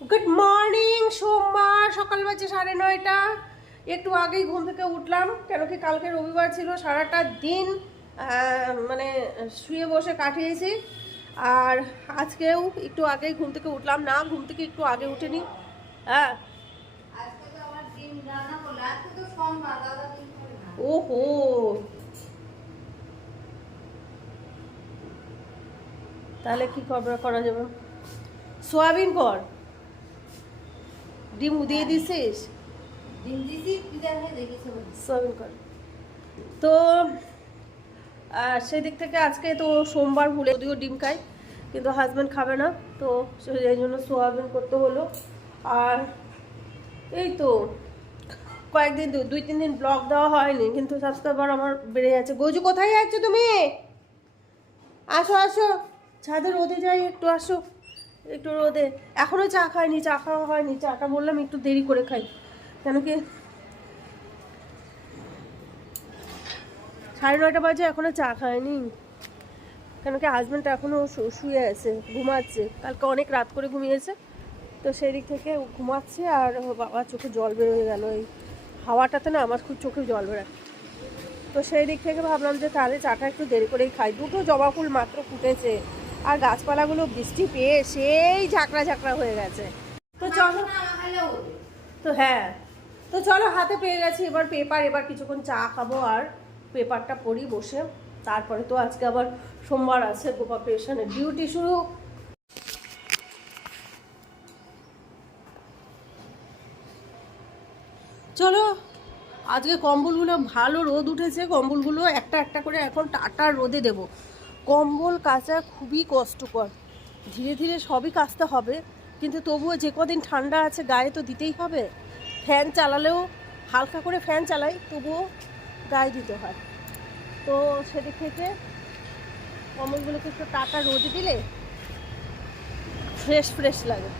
Good morning সোমবার, সকাল বাজে সাড়ে নয়টা। একটু আগেই ঘুম থেকে উঠলাম, কেন কি কালকে রবিবার ছিল, সারাটা দিন মানে শুয়ে বসে কাটিয়েছি। আর আজকেও একটু আগেই ঘুম থেকে উঠলাম, না, ঘুম থেকে একটু আগে উঠেনি। হ্যাঁ। ওহো। তাহলে কি করা যাবে? সোয়াবিন কর। ডিম দিয়ে দিছিস? ডিম দিছি সোয়াবিন কর। তো আহ, সেদিক থেকে আজকে তো সোমবার ভুলে যদিও ডিম খাই কিন্তু হাজব্যান্ড খাবে না তো সেই জন্য সোয়াবিন করতে হলো। আর এই তো কয়েকদিন দু- দুই তিন দিন ব্লগ দেওয়া হয়নি কিন্তু সাবস্ক্রাইবার আমার বেড়ে যাচ্ছে। গজু কোথায় যাচ্ছ তুমি? আসো আসো। ছাদের রোদে যাই একটু আসো। একটু রোদে। এখনও চা খাইনি, চা খাওয়া হয়নি, চাটা বললাম একটু দেরি করে খাই। কেন কি? সাড়ে নয়টা বাজে, এখনও চা খায়নি কেন কি হাজব্যান্ড এখনও শু- শুয়ে আছে, ঘুমাচ্ছে। কালকে অনেক রাত করে ঘুমিয়েছে। তো সেই দিক থেকে ঘুমাচ্ছে আর বাবার চোখে জল বেরোয় গেল। এই হাওয়াটাতে না আমার খুব চোখে জল বেরোয়। তো সেই দিক থেকে ভাবলাম যে তাহলে চাটা একটু দেরি করেই খাই। দুটো জবা ফুল মাত্র ফুটেছে। আর গাছপালাগুলো বৃষ্টি পেয়ে সেই ঝাঁকড়া ঝাঁকড়া হয়ে গেছে। তো চলো। তো হ্যাঁ তো চলো হাতে পেয়ে গেছি এবার পেপার এবার কিছুক্ষণ চা খাব আর পেপারটা পড়ি বসে। তারপরে তো আজকে আবার সোমবার আছে গোপা পেশনের ডিউটি শুরু। চলো আজকে কম্বলগুলো ভালো রোদ উঠেছে কম্বলগুলো একটা একটা করে এখন টাটা রোদে দেব। কম্বল কাচা খুবই কষ্টকর। ধীরে ধীরে সবই কাচতে হবে, কিন্তু তবুও যে কদিন ঠান্ডা আছে গায়ে তো দিতেই হবে। ফ্যান চালালেও, হালকা করে ফ্যান চালাই, তবুও গায়ে দিতে হয়। তো সেদিক থেকে কম্বলগুলোকে একটু টাটা রোদে দিলে ফ্রেশ ফ্রেশ লাগে।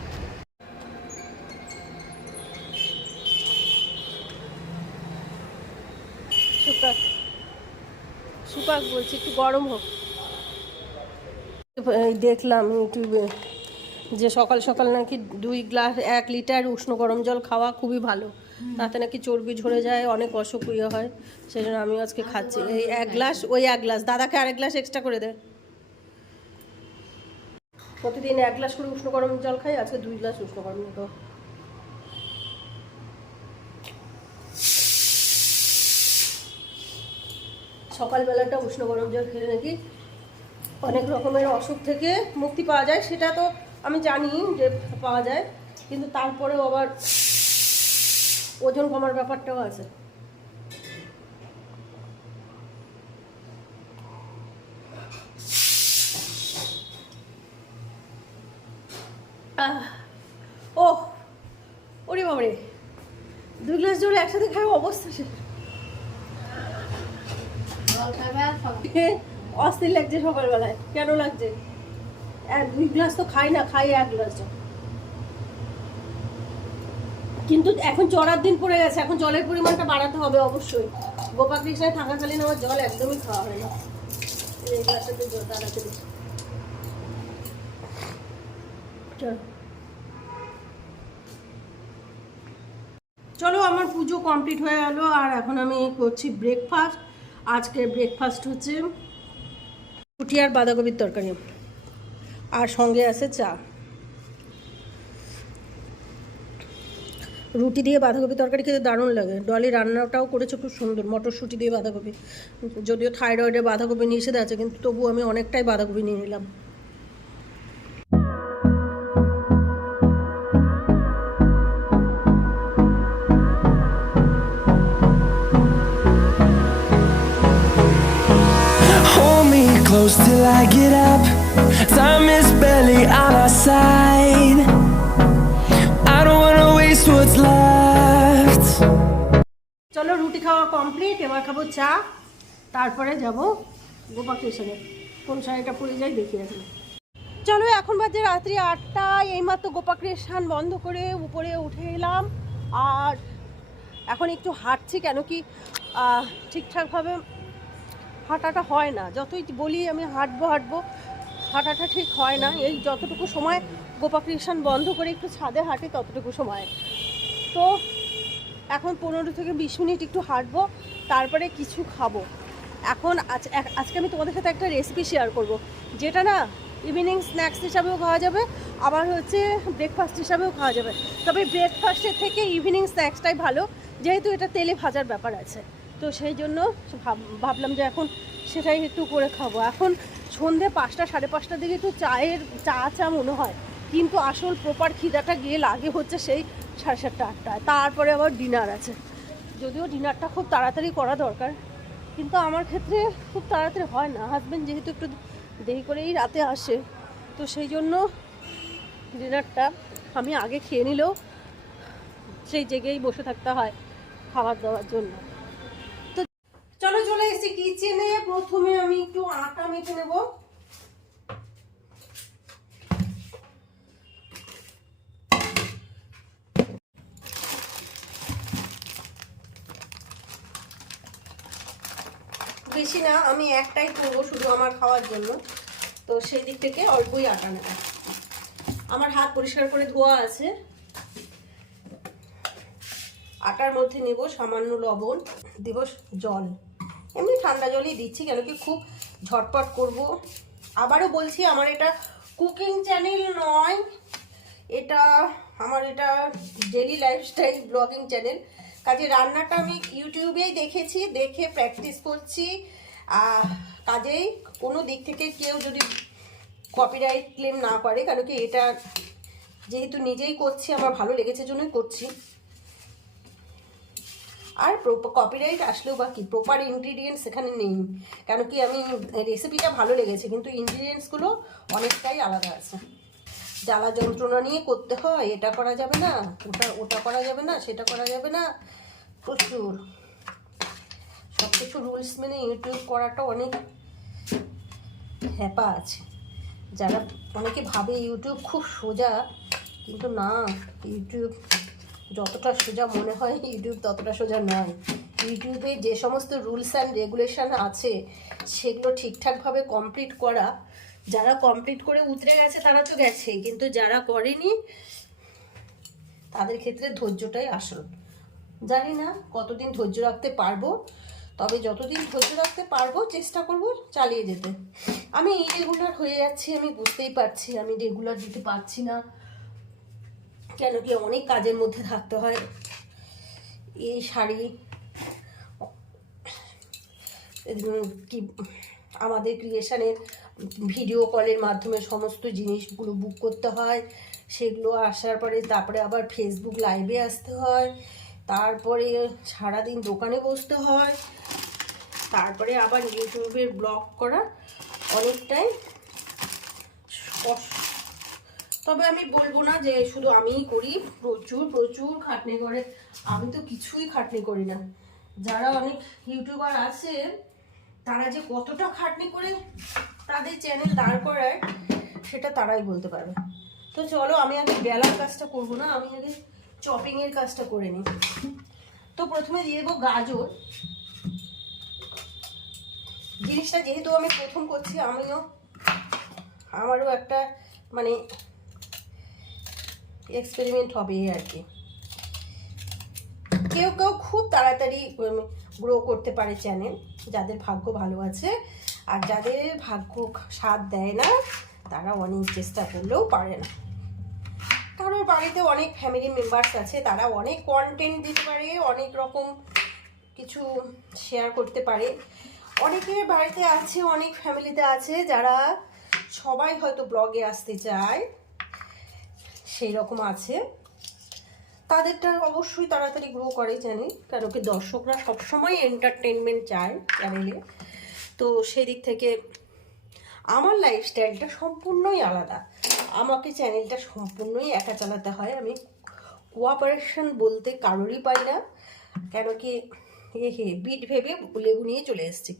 শুকাক শুকাক বলছি, একটু গরম হোক। দেখলাম ইউটিউবে যে সকাল সকাল নাকি দুই গ্লাস এক লিটার উষ্ণ গরম জল খাওয়া খুবই ভালো। তাতে নাকি চর্বি ঝরে যায়, অনেক অসুখ ইয়ে হয়। সেই জন্য আমি আজকে খাচ্ছি। এই এক গ্লাস, ওই এক গ্লাস। দাদাকে আরেক গ্লাস এক্সট্রা করে দে। প্রতিদিন এক গ্লাস করে উষ্ণ গরম জল খাই, আজকে দুই গ্লাস উষ্ণ গরম জল সকালবেলাটা উষ্ণ গরম জল খেলে নাকি অনেক রকমের অসুখ থেকে মুক্তি পাওয়া যায় সেটা তো আমি জানি যে পাওয়া যায় কিন্তু তারপরেও আবার ওজন কমার ব্যাপারটাও আছে। আহ, ও ওরে বাবরে দুই গ্লাস জল একসাথে খাওয়া অবস্থা সেটা অস্থির লাগছে সকালবেলায়। কেন লাগছে? এক দুই গ্লাস তো খাই না, খাই এক গ্লাস কিন্তু এখন চড়ার দিন পড়ে গেছে, এখন জলের পরিমাণটা বাড়াতে হবে অবশ্যই। গোপা কৃষ্ণায় থাকাকালীন আমার জল একদমই খাওয়া হয় না। তাড়াতাড়ি। চলো। চলো, আমার পুজো কমপ্লিট হয়ে গেল, আর এখন আমি করছি ব্রেকফাস্ট আজকের ব্রেকফাস্ট হচ্ছে রুটি আর বাঁধাকপির তরকারি। আর সঙ্গে আছে চা। রুটি দিয়ে বাঁধাকপি তরকারি খেতে দারুণ লাগে। ডলি রান্নাটাও করেছে খুব সুন্দর, মটরশুঁটি দিয়ে বাঁধাকপি। যদিও থাইরয়েডে বাঁধাকপি নিষেধ আছে, কিন্তু তবু আমি অনেকটাই বাঁধাকপি নিয়ে নিলাম। Close till I get up. Time is barely on our side. I don't wanna waste what's left. চলো রুটি খাওয়া কমপ্লিট এবার খাব চা তারপরে যাব গোপা স্টেশনে কোন শাড়িটা পরে যাই দেখিয়ে আসব চলো, এখন বাজে রাত্রি আটটা এইমাত্র গোপা ক্রিয়েশন বন্ধ করে উপরে উঠে এলাম আর এখন একটু হাঁটছি কেন কি ঠিকঠাকভাবে হাঁটাটা হয় না। যতই বলি আমি হাঁটবো হাঁটবো, হাঁটাটা ঠিক হয় না। এই যতটুকু সময় গোপা ক্রিয়েশন বন্ধ করে একটু ছাদে হাঁটি, ততটুকু সময়। তো এখন পনেরো থেকে বিশ মিনিট একটু হাঁটবো, তারপরে কিছু খাব। এখন আজ আজকে আমি তোমাদের সাথে একটা রেসিপি শেয়ার করব। যেটা না ইভিনিং স্ন্যাক্স হিসাবেও খাওয়া যাবে, আবার হচ্ছে ব্রেকফাস্ট হিসাবেও খাওয়া যাবে। তবে ব্রেকফাস্টের থেকে ইভিনিং স্ন্যাক্সটাই ভালো, যেহেতু এটা তেলে ভাজার ব্যাপার আছে। তো সেই জন্য ভাব- ভাবলাম যে এখন সেটাই একটু করে খাব। এখন সন্ধে পাঁচটা, সাড়ে পাঁচটার দিকে একটু চায়ের, চা চা মনে হয়। কিন্তু আসল প্রপার খিদাটা গিয়ে লাগে হচ্ছে সেই সাড়ে সাতটা, আটটায়। তারপরে আবার ডিনার আছে। যদিও ডিনারটা খুব তাড়াতাড়ি করা দরকার। কিন্তু আমার ক্ষেত্রে খুব তাড়াতাড়ি হয় না। হাজব্যান্ড যেহেতু একটু দেরি করেই রাতে আসে। তো সেই জন্য ডিনারটা আমি আগে খেয়ে নিলেও সেই জেগেই বসে থাকতে হয় খাবার দাবার জন্য। প্রথমে আমি একটু আটা মেখে নেব। বেশি না, আমি একটাই করব শুধু আমার খাওয়ার জন্য। তো সেই দিক থেকে অল্পই আটা নেব। আমার হাত পরিষ্কার করে ধোয়া আছে। আটার মধ্যে নেব সামান্য লবণ, দেব জল। এমনি ঠান্ডা জলই দিচ্ছি কেন কি খুব ঝটপট করব। আবারও বলছি, আমার এটা কুকিং চ্যানেল নয়, এটা আমার এটা ডেলি লাইফস্টাইল ব্লগিং চ্যানেল কাজে রান্নাটা আমি ইউটিউবেই দেখেছি, দেখে প্র্যাকটিস করছি। কাজেই কোনো দিক থেকে কেউ যদি কপিরাইট ক্লেম না করে কারণ কি এটা যেহেতু নিজেই করছি, আমার ভালো লেগেছে জন্যই করছি। আর কপিরাইট আসলেও বা কি? প্রপার ইনগ্রিডিয়েন্টস এখানে নেই। কেন কি আমি রেসিপিটা ভালো লেগেছে, কিন্তু ইনগ্রিডিয়েন্টসগুলো অনেকটাই আলাদা আছে। জ্বালা যন্ত্রণা নিয়ে করতে হয়, এটা করা যাবে না, ওটা ওটা করা যাবে না, সেটা করা যাবে না। প্রচুর। সব কিছু রুলস মেনে ইউটিউব করাটা অনেক হ্যাপা আছে। যারা অনেকে ভাবে ইউটিউব খুব সোজা, কিন্তু না ইউটিউব যতটা সোজা মনে হয় ইউটিউব ততটা সোজা নয়। ইউটিউবে যে সমস্ত রুলস অ্যান্ড রেগুলেশান আছে, সেগুলো ঠিকঠাকভাবে কমপ্লিট করা, যারা কমপ্লিট করে উতরে গেছে তারা তো গেছেই, কিন্তু যারা করেনি, তাদের ক্ষেত্রে ধৈর্যটাই আসল। জানি না কতদিন ধৈর্য রাখতে পারব, তবে যতদিন ধৈর্য রাখতে পারব, চেষ্টা করব চালিয়ে যেতে। আমি ইরেগুলার হয়ে যাচ্ছি, আমি বুঝতেই পারছি, আমি রেগুলার দিতে পারছি না। কেন কি অনেক কাজের মধ্যে থাকতে হয়। এই শাড়ি কি, আমাদের ক্রিয়েশনের ভিডিও কলের মাধ্যমে সমস্ত জিনিসগুলো বুক করতে হয়। সেগুলো আসার পরে তারপরে আবার ফেসবুক লাইভে আসতে হয়। তারপরে সারাদিন দোকানে বসতে হয়। তারপরে আবার ইউটিউবের ব্লগ করা। অনেকটাই কষ্ট। তবে আমি বলব না যে শুধু আমিই করি, প্রচুর প্রচুর খাটনি করে। আমি তো কিছুই খাটনি করি না। যারা অনেক ইউটিউবার আছে, তারা যে কতটা খাটনি করে তাদের চ্যানেল দাঁড় করায়, সেটা তারাই বলতে পারবে। তো চলো, আমি আগে বেলার কাজটা করব না, আমি আগে চপিংয়ের কাজটা করে নিই। তো প্রথমে দিয়ে দেবো গাজর। জিনিসটা যেহেতু আমি প্রথম করছি, আমিও, আমারও একটা মানে এক্সপেরিমেন্ট হবে আর কি। কেউ কেউ খুব তাড়াতাড়ি গ্রো করতে পারে চ্যানেল যাদের ভাগ্য ভালো আছে। আর যাদের ভাগ্য সাথ দেয় না, তারা অনেক চেষ্টা করলেও পারে না। কারোর বাড়িতে অনেক ফ্যামিলি মেম্বার্স আছে, তারা অনেক কন্টেন্ট দিতে পারে, অনেক রকম কিছু শেয়ার করতে পারে। অনেকের বাড়িতে আছে, অনেক ফ্যামিলিতে আছে, যারা সবাই হয়তো ব্লগে আসতে চায়। সেই রকম আছে। তাদেরটা অবশ্যই তাড়াতাড়ি গ্রো করে জানি কেন কি দর্শকরা সবসময় এন্টারটেনমেন্ট চায় চ্যানেলে তো সেই দিক থেকে আমার লাইফস্টাইলটা সম্পূর্ণই আলাদা। আমাকে চ্যানেলটা সম্পূর্ণই একা চালাতে হয়। আমি কোঅপারেশন বলতে কারোরই পাই না। কেন কি এ হে বিট ভেবে লেবু নিয়ে চলে এসেছি।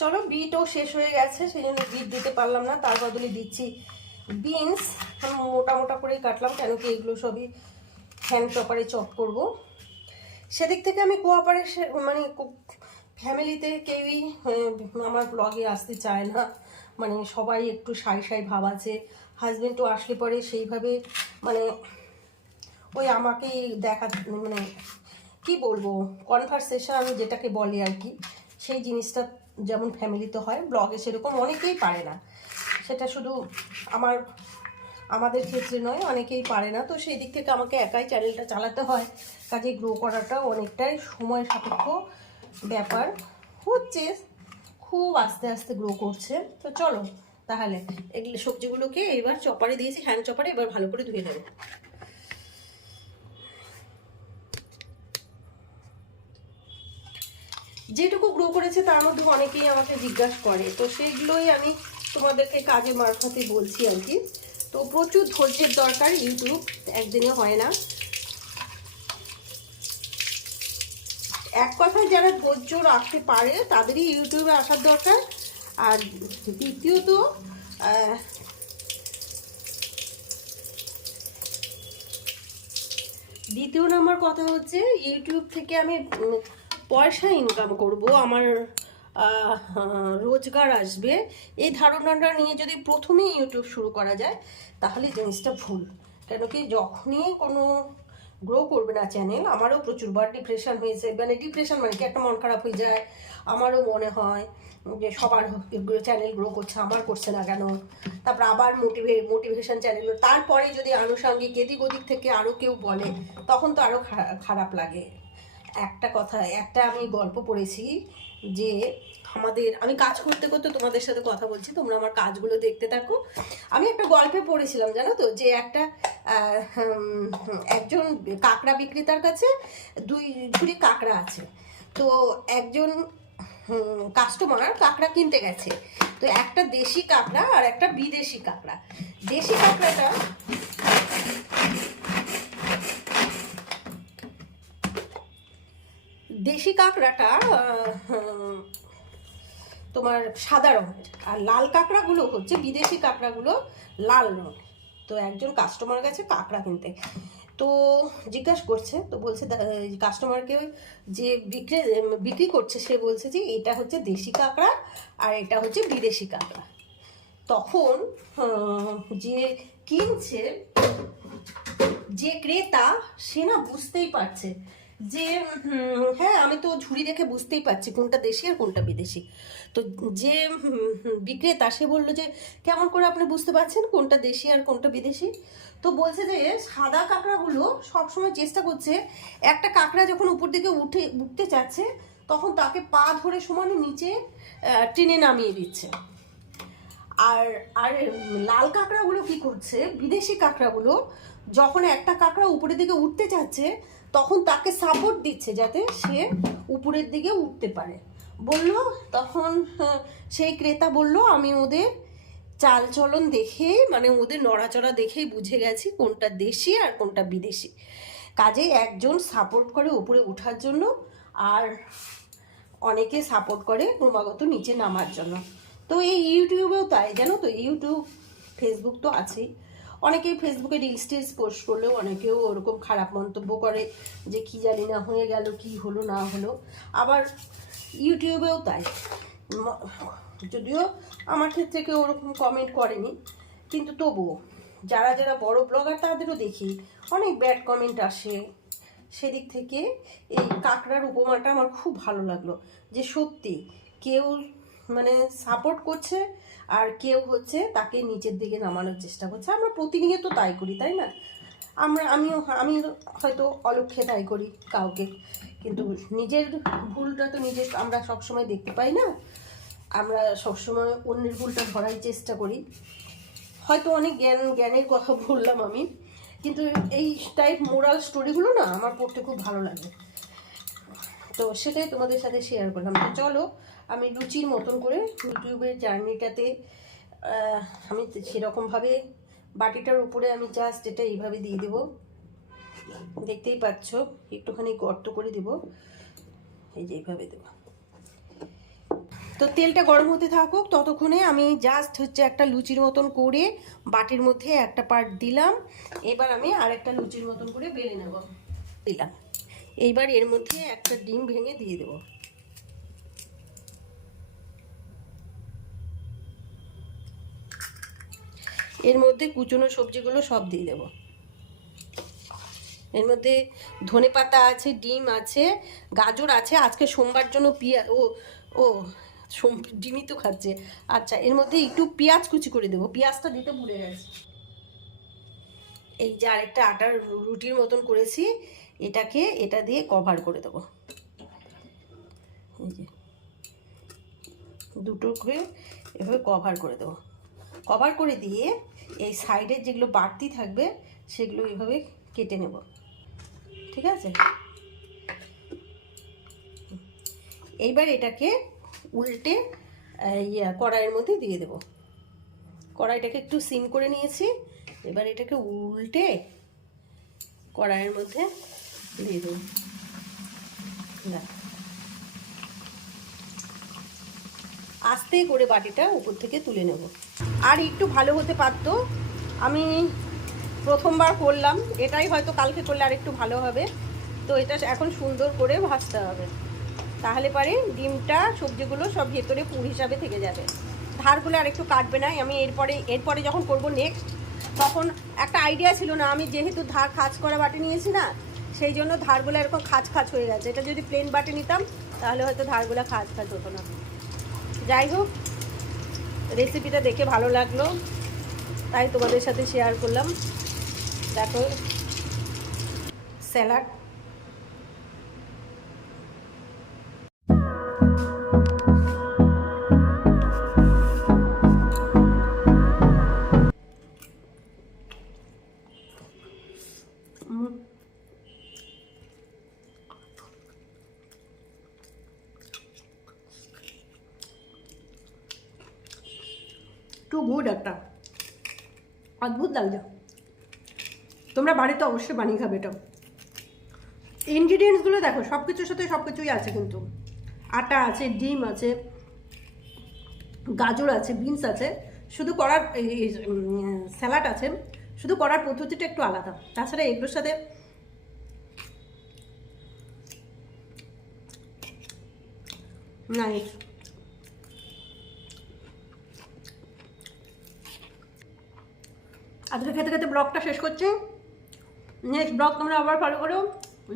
চলো বিটও শেষ হয়ে গেছে, সেই জন্য বিট দিতে পারলাম না। তার বদলে দিচ্ছি বিনস মোটা মোটা করেই কাটলাম, কেন কি এগুলো সবই হ্যান্ড চপারে চপ করব। সেদিক থেকে আমি কোঅপারেশন মানে ফ্যামিলিতে কেউই আমার ব্লগে আসতে চায় না। মানে সবাই একটু সাই সাই ভাব আছে। হাজবেন্ডও আসলে পরে সেইভাবে মানে ওই আমাকে দেখা মানে কি বলব কনভারসেশন যেটাকে বলে আর কি, সেই জিনিসটা যেমন ফ্যামিলিতে হয় ব্লগে সেরকম অনেকেই পারে না। সেটা শুধু আমার, আমাদের ক্ষেত্রে নয়, অনেকেই পারে না। তো সেই দিক থেকে আমাকে একাই চ্যানেলটা চালাতে হয়। কাজে গ্রো করাটা অনেকটাই সময় সাপেক্ষ ব্যাপার। হচ্ছে, খুব আস্তে আস্তে গ্রো করছে। তো চলো, তাহলে এগুলো সবজিগুলোকে এবার চপারে দিয়েছি, হ্যান্ড চপারে এবার ভালো করে ধুয়ে নেব। যেটুকু গ্রো করেছে তার মধ্যে অনেকেই আমাকে জিজ্ঞাসা করে। তো সেইগুলোই আমি তোমাদেরকে কাজে মারফতে বলছি আর কি। তো প্রচুর ধৈর্যের দরকার ইউটিউব, একদিনে হয় না। এক কথায় যারা ধৈর্য রাখতে পারে, তাদেরই ইউটিউবে আসার দরকার। আর দ্বিতীয়ত দ্বিতীয় নম্বর কথা হচ্ছে, ইউটিউব থেকে আমি পয়সা ইনকাম করব। আমার রোজগার আসবে, এই ধারণাটা নিয়ে যদি প্রথমেই ইউটিউব শুরু করা যায়, তাহলে জিনিসটা ভুল। কেন কি যখনই কোনো গ্রো করবে না চ্যানেল আমারও প্রচুরবার ডিপ্রেশন হয়েছে। মানে ডিপ্রেশন মানে কি? একটা মন খারাপ হয়ে যায়, আমারও মনে হয় যে সবার চ্যানেল গ্রো করছে, আমার করছে না কেন? তারপর আবার মোটিভে মোটিভেশন চ্যানেল তারপরে যদি আনুষঙ্গিক এদিক ওদিক থেকে আরও কেউ বলে, তখন তো আরও খারাপ লাগে। একটা কথা, একটা আমি গল্প পড়েছি যে আমাদের, আমি কাজ করতে করতে তোমাদের সাথে কথা বলছি, তোমরা আমার কাজগুলো দেখতে থাকো। আমি একটা গল্পে পড়েছিলাম, জানো তো, যে একটা একজন কাঁকড়া বিক্রেতার কাছে দুই ঝুড়ি কাঁকড়া আছে। তো একজন কাস্টমার কাঁকড়া কিনতে গেছে। তো একটা দেশি কাঁকড়া আর একটা বিদেশি কাঁকড়া। দেশি কাঁকড়াটা দেশি কাঁকড়াটা তোমার সাদা রঙের। আর লাল কাঁকড়াগুলো হচ্ছে বিদেশি কাঁকড়াগুলো লাল রঙের। তো একজন কাস্টমার গেছে কাঁকড়া কিনতে। তো জিজ্ঞাসা করছে, তো বলছে কাস্টমারকে যে বিক্রি বিক্রি করছে, সে বলছে যে এটা হচ্ছে দেশি কাঁকড়া আর এটা হচ্ছে বিদেশি কাঁকড়া। তখন যে কিনছে, যে ক্রেতা, সে না বুঝতেই পারছে যে হ্যাঁ আমি তো ঝুড়ি দেখে বুঝতেই পারছি কোনটা দেশি আর কোনটা বিদেশি। তো যে বিক্রেতা সে বলল যে, কেমন করে আপনি বুঝতে পারছেন কোনটা দেশি আর কোনটা বিদেশি? তো বলছে যে, সাদা কাঁকড়াগুলো সবসময় চেষ্টা করছে, একটা কাঁকড়া যখন উপর দিকে উঠে, উঠতে চাচ্ছে, তখন তাকে পা ধরে সমানে নিচে টেনে নামিয়ে দিচ্ছে। আর আর লাল কাঁকড়াগুলো কি করছে, বিদেশি কাঁকড়াগুলো যখন একটা কাঁকড়া উপরের দিকে উঠতে চাচ্ছে তখন তাকে সাপোর্ট দিচ্ছে যাতে সে উপরের দিকে উঠতে পারে। বলল, তখন সেই ক্রেতা বলল, আমি ওদের চালচলন দেখে মানে ওদের নড়াচড়া দেখেই বুঝে গেছি কোনটা দেশি আর কোনটা বিদেশি। কাজেই একজন সাপোর্ট করে উপরে ওঠার জন্য আর অনেকে সাপোর্ট করে ক্রমাগত নিচে নামার জন্য। তো এই ইউটিউবেও তাই, জানো তো? ইউটিউব ফেসবুক তো আছেই। অনেকেই ফেসবুকে রিলস টিলস পোস্ট করলেও অনেকেও ওরকম খারাপ মন্তব্য করে যে কি জানি না হয়ে গেল, কি হলো, না হলো। আবার ইউটিউবেও তাই। যদিও আমার ক্ষেত্রে কেউ ওরকম কমেন্ট করেনি, কিন্তু তবুও যারা যারা বড় ব্লগার তাদেরও দেখি অনেক ব্যাড কমেন্ট আসে। সেদিক থেকে এই কাঁকড়ার উপমাটা আমার খুব ভালো লাগল। যে সত্যি কেউ মানে সাপোর্ট করছে আর কেউ হচ্ছে তাকে নিচের দিকে নামানোর চেষ্টা করছে। আমরা প্রতিনিয়ত তাই করি, তাই না? আমরা, আমিও আমি হয়তো অলক্ষে তাই করি কাউকে। কিন্তু নিজের ভুলটা তো নিজের আমরা সবসময় দেখতে পাই না। আমরা সবসময় অন্যের ভুলটা ধরার চেষ্টা করি। হয়তো অনেক জ্ঞান, জ্ঞানের কথা বললাম আমি। কিন্তু এই টাইপ মোরাল স্টোরিগুলো না আমার পড়তে খুব ভালো লাগে। তো সেটাই তোমাদের সাথে শেয়ার করলাম। তো চলো আমি লুচির মতন করে ইউটিউবের জার্নিটাতে আমি সেরকমভাবে বাটিটার উপরে আমি জাস্ট এটা এইভাবে দিয়ে দেবো। দেখতেই পাচ্ছ, একটুখানি গর্ত করে দেবো। এই যে এইভাবে দেবো। তো তেলটা গরম হতে থাকুক, ততক্ষণে আমি জাস্ট হচ্ছে একটা লুচির মতন করে বাটির মধ্যে একটা পার্ট দিলাম। এবার আমি আর একটা লুচির মতন করে বেলে নেব। দিলাম। এইবার এর মধ্যে একটা ডিম ভেঙে দিয়ে দেবো। এর মধ্যে কুচনো সবজিগুলো সব দিয়ে দেবো। এর মধ্যে ধনে পাতা আছে, ডিম আছে, গাজর আছে। আজকে সোমবার জন্য পিয়া, ও ও ডিমই তো খাচ্ছে। আচ্ছা এর মধ্যে একটু পেঁয়াজ কুচি করে দেবো। পেঁয়াজটা দিতে ভুলে গেছি। এই যে আরেকটা আটার রুটির মতন করেছি, এটাকে এটা দিয়ে কভার করে দেবো। দুটো করে এভাবে কভার করে দেবো। কভার করে দিয়ে এই সাইডের যেগুলো বাড়তি থাকবে, সেগুলো এইভাবে কেটে নেব। ঠিক আছে? এইবার এটাকে উল্টে ইয়া, কড়াইয়ের মধ্যে দিয়ে দেব। কড়াইটাকে একটু সিম করে নিয়েছি। এবার এটাকে উল্টে কড়াইয়ের মধ্যে দিয়ে দেবো। না আস্তে করে বাটিটা উপর থেকে তুলে নেব। আর একটু ভালো হতে পারতো। আমি প্রথমবার করলাম, এটাই হয়তো কালকে করলে আর একটু ভালো হবে। তো এটা এখন সুন্দর করে ভাজতে হবে। তাহলে পারে ডিমটা, সবজিগুলো সব ভেতরে পুর হিসাবে থেকে যাবে। ধারগুলো আর একটু কাটবে না, আমি এরপরে এরপরে যখন করব নেক্সট তখন একটা আইডিয়া ছিল না, আমি যেহেতু ধার খাজ করা বাটি নিয়েছি না, সেই জন্য ধারগুলো এরকম খাজ খাজ হয়ে গেছে। এটা যদি প্লেন বাটি নিতাম, তাহলে হয়তো ধারগুলো খাজ খাজ হতো না। যাই হোক রেসিপিটা দেখে ভালো লাগল। তাই তোমাদের সাথে শেয়ার করলাম। দেখো স্যালাড টু গুড একটা। অদ্ভুত লাগছে। তোমরা বাড়িতে অবশ্যই বানিয়ে খাবে এটা ইনগ্রিডিয়েন্টসগুলো দেখো সব কিছুর সাথে সব কিছুই আছে কিন্তু। আটা আছে, ডিম আছে, গাজর আছে, বিনস আছে। শুধু করার স্যালাড আছে। শুধু করার পদ্ধতিটা একটু আলাদা। তাছাড়া এগুলোর সাথে নাইস আজকে খেতে খেতে ব্লগটা শেষ করছি। নেক্সট ব্লগ তোমরা আবার ফলো করো।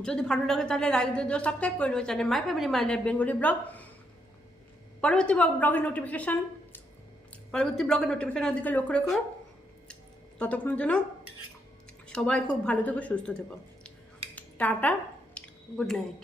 যদি ভালো লাগে তাহলে লাইক দিয়ে দিও সাবস্ক্রাইব করে দিও channel my family my life Bengali blog পরবর্তী ব্লগের নোটিফিকেশান পরবর্তী ব্লগের নোটিফিকেশানের দিকে লক্ষ্য রেখো। ততক্ষণ যেন সবাই খুব ভালো থেকো, সুস্থ থেকো। Tata good night